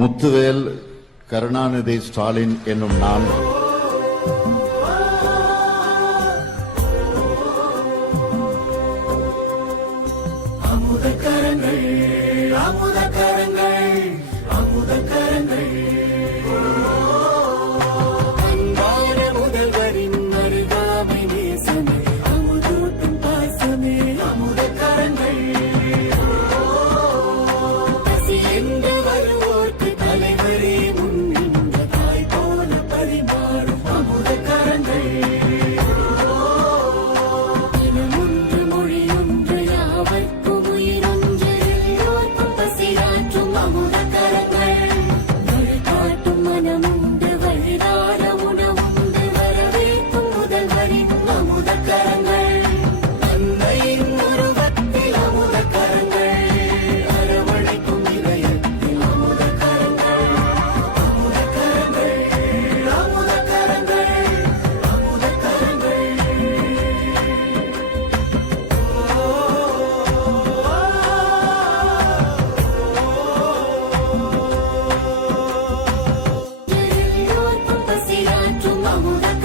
முத்துவேல் கருணாநிதி ஸ்டாலின் என்னும் நான் அமுத கரங்கள் அமுத 牡丹。